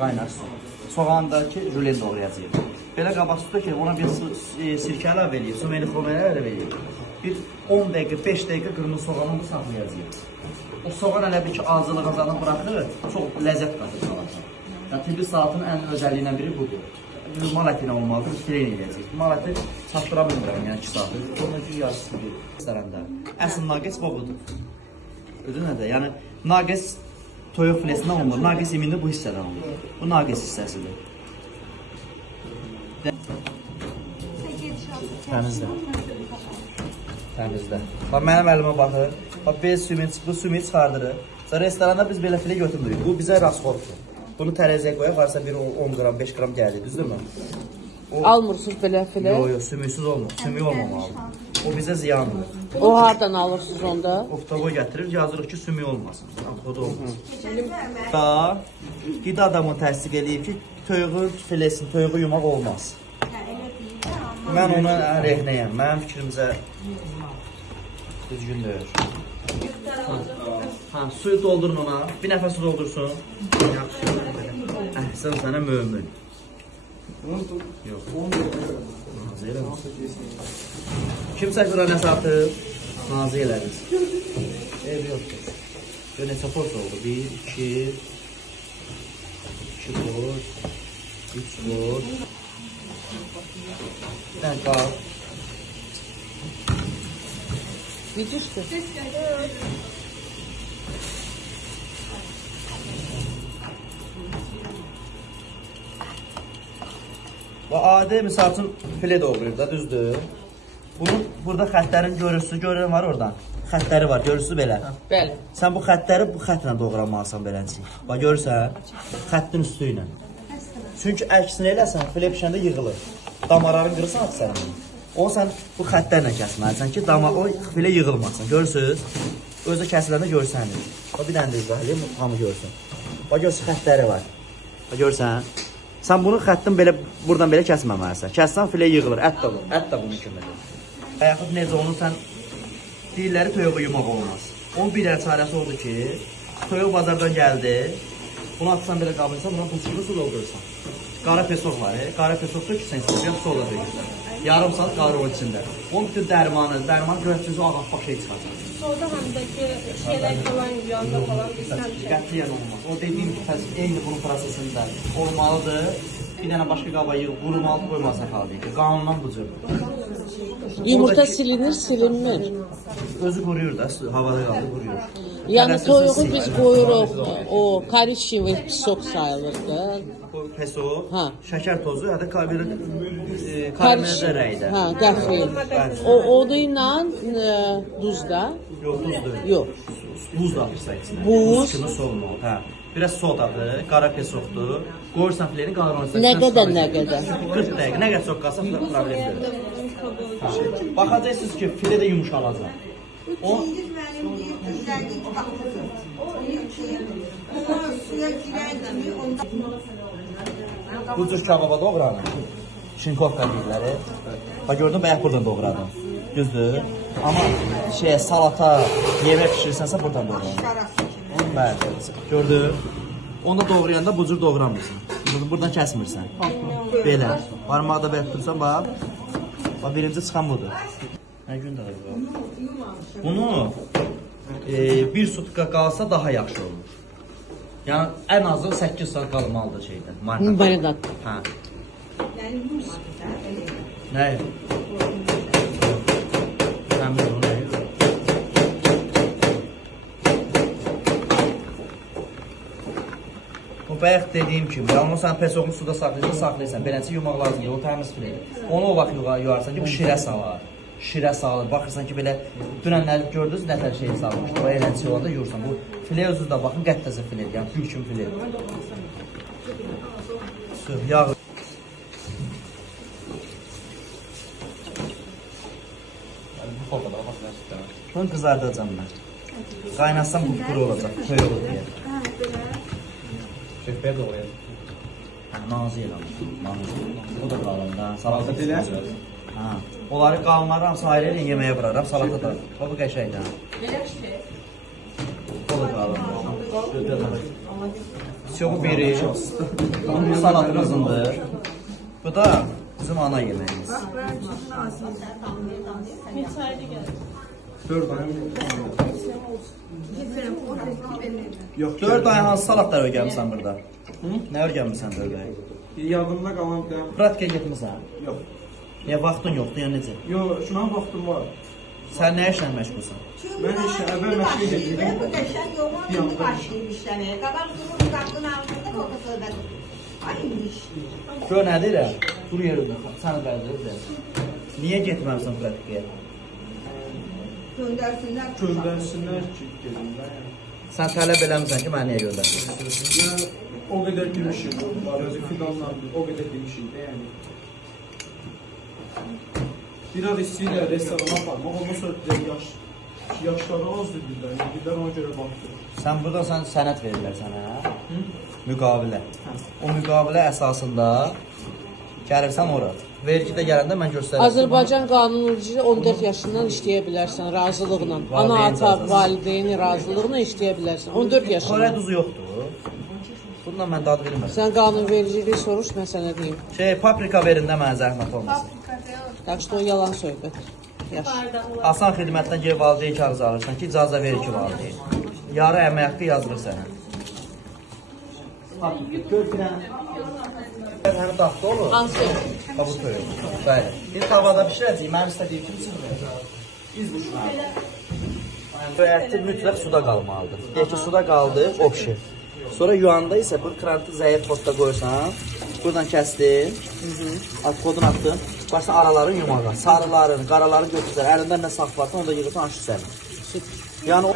Qaynar su. Soğandakı julen doğrayacağıq. Belə qabaq suda ki, ona bir sirkə əlavə edib, su meni xoməni əlavə edib. Bir 10 dəqiqə, 5 dəqiqə qırmızı soğanı saxlayacağıq. O soğan elə bir ki, acılıq azalını buraxır, çox ləzzət qatır salata. Yəni, tibbi salatın ən özəlliyindən biri budur. Mal əti ilə olmalıdır, fileyin edəcək. Mal əti çatdıra bilmirəm, yəni 2 saatı. Onun üçün yarısı bir rəstərəndə. Əsl naqes bu budur. Ödü nədir? Yəni, naqes toyuq filesindən olmur. Naqes yemində bu hissədən olur. Bu naqes hissəsidir. Təmizdə. Təmizdə. Bax, mənim əlimə baxır. Bax, bu sümüyü çıxardırıq. Restoranda biz belə file götürmürük. Bu bizə rasxoddur. Bunu tərəziyə qoyaq, varsa bir 10 qram, 5 qram gəlir, düzdürmü? Almırsınız belə file? Yox, sümüksüz olmur. Sümük olmamalıdır. O bizə ziyandır. O hardan alırsınız onda? Oftava gətirir, yazırıq ki, sümük olmasın. O da olmasın. Qida adamı təsdiq edib ki, toyuğun filesini, toyuğu yumaq olmaz. Mən ona rehnəyəm. Mənim fikrimizə düzgün deyir. Suyu doldurun ona. Bir nəfər su doldursun. Əhsən sənə mömin. Yox. Kimsə qıra nəsə atıb, nazı elədiniz. Ev yoxdur. Gör neçə port oldu? 1, 2 port, 3 port. Sən qal. Gidiyorsun. Bu adi misal üçün file doğrayır da, düzdür. Bunun burada xətlərini görürsünüz, görürüm var oradan. Xətləri var, görürsünüz belə. Bəli. Sən bu xətləri bu xətlə doğramalısan beləcək. Bax, görürsən, xəttin üstü ilə. Çünki əksinə eləsən, file pişəndə yığılır. Damarlarını qırırsan atı sənə. O sən bu xətlərlə kəsməlisən ki, o file yığılmasın. Görürsünüz, özü kəsiləndə görsənir. Bax, bir dənə də izah edeyim, hamı görsün. Bax, görürsün, xətləri var. Bax, görürsən. Sən bunu xəttin belə, buradan belə kəsməməlisən. Kəssən file yığılır, ət də olur. Ət də bunun kimidir. Və yaxud necə onu sən deyirləri toyuğu yumaq olmaz. Onun bir dənə çarəsi oldu ki, toyuq bazardan gəldi. Bunu atsan belə qabırsan, buna buzlu su doldurursan. Qara pesok var, qara pesok tökürsən, istəyirəm, soda tökürsən. Yarım saat qalır o içində. Onun bütün dərmanı görürsünüz, o ağappaq şey çıxacaq. Soda həmdəki şeylər falan, yanda falan bilsən. Qətiyyən olmaz. O dediyim ki, eyni bunun prosesində olmalıdır. Bir dənə başqa qaba yığıb, qurumalı qoymasa qaldı ki, qanundan bu cür. Yumurta silinir, silinmir. Özü quruyur da, havada qaldı, quruyur. Yəni toyuğu biz qoyuruq, o korişevi pisok sayılırdı. Pesok, şəkər tozu, ya da Karışıq rəydə. Hə, qəfil. Odu ilə duzda? Yox, duzdur. Yox. Buz da atırsa içinə. Buz. Kimi solmalı, hə. Biraz sodadır, qara pesokdur. Qoyursan fileni qavrulursa. Nə qədər, nə qədər? 40 dəqiqə, nə qədər çox qalsa problem deyil. Baxacaqsınız ki, file də yumuşalacaq. O mənim deyir, üzərində baxırsın. Ona suya girən kimi onda... Bu cür kababa doğranır. Şinkovka deyirlər. Bax, gördün, bəyək buradan doğradım. Düzdür. Amma salata, yemək pişirirsənsə buradan doğranır. Bəli, gördün. Onu doğrayanda bu cür doğramırsan. Buradan kəsmirsən. Belə. Barmağı da belə tutursan, bax. Bax, birinci çıxan budur. Nə gün daha yox. Bunu bir sutka qalsa daha yaxşı olur. Yəni, ən azı 8 saat qalmalıdır şeydən. Marinat. Hə. Nə? Həmin o nə? O bayaq dediyim kimi, amma sən pesokunu suda saxlayırsan, beləncə yumaq lazımdır, o təmiz filedir. Onu o vaxt yuvarsan ki, bu şirə salar. Şirə salır, baxırsan ki, belə dünənləri gördünüz, nətər şey salmışdır, o eləncə olanda yursan. Bu file özü də baxın, qəttəzə filedir, yəni gül kimi filedir. Yağ. Bunu qızardacam mən. Qaynatsam bu quru olacaq, toyuq deyə. Şefbəyə doğrayalım. Nazı eləmiş. O da qalında. Salata elə? Onları qalınları hamısı ayrı ilə yeməyə bıraram. Salata da. Bu qəşəkdir. O da qalında. Porsiyomu biri. Bu salatımızındır. Bu da bizim ana yeməyimiz. Müsaade gel. 4 ay. Yox, 4 ay hansı salatlar öyrənmisən burada? Nə öyrənmisən 4 ay? yadımda qalan bir dənə. Pratikaya getmirsən? Yox. Niyə vaxtın yoxdur, ya necə? Yox, şuna vaxtım var. Sən nə işlə məşğulsan? Mən işə əvvəl məşğul edirdim. Bu qəşəng yoğun indi başlayıb işləməyə. Qabaq durur, qapının ağzında qoca söhbət olur. Ay imiş. Gör nə deyirəm? Dur yerində, səni qəzdir. Niyə getməmisən pratikaya? Göndərsinlər. Göndərsinlər ki, gedim də. Sən tələb eləmirsən ki, məni niyə göndərsin? Yəni o qədər demişik, fidanlar o qədər demişik də yəni. Biraz istəyirlər restorana aparmaq, ondan sonra deyir yaşları az dedilər, dedilər ona görə baxdı. Sən burada sənət verirlər sənə, müqavilə. O müqavilə əsasında gəlirsən ora. Vergi də gələndə mən göstərirəm. Azərbaycan qanunu 14 yaşından işləyə bilərsən razılıqla. Ana, ata, valideyn razılığına işləyə bilərsən. 14 Xörək yaşından. duzu yoxdur. Bundan mən dad bilmirəm. Sən qanunvericiliyi soruş, mən sənə deyim. Paprika verində mənə zəhmət olmasın. Yaxşı, o yalan söhbət. Yaxşı. Asan xidmətdən geri valideyn kağızı alırsan ki, icazə verir ki, valideyn. Yarı əmək haqqı yazılır sənə. Gör ki, həmin taxta olur. Hansı? Bu toyuq. Bəli. Bir tavada pişirəcəyik, mənim istədiyim kimi çıxmayacaq. İz düşməli. Bu ətli mütləq suda qalmalıdır. Deyək ki, suda qaldı, o pişir. Sonra yuyanda isə bu krantı zəif xodda qoyursan, buradan kəsdin, kodunu atdın, başdan araların yumağa, sarıların, qaraların götürsən, əlindən nə saf varsa, onu da yığırsan, aşı sənin. Yəni o...